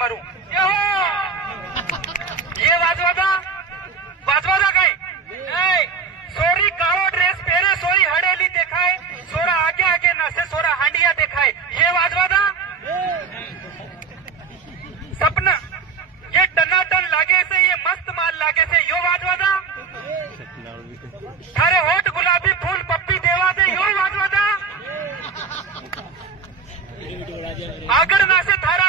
मारू ये हो ये वाजवादा कई सोरी काळो ड्रेस पहने सोरी हड़ेली देखाए सोरा आगे आगे नाचे सोरा हांडिया देखाए ये वाजवादा सपना ये टनाटन लागे से ये मस्त माल लागे से यो वाजवादा थारे होठ गुलाबी फूल पप्पी देवा दे यो वाजवादा आगर नाचे थारे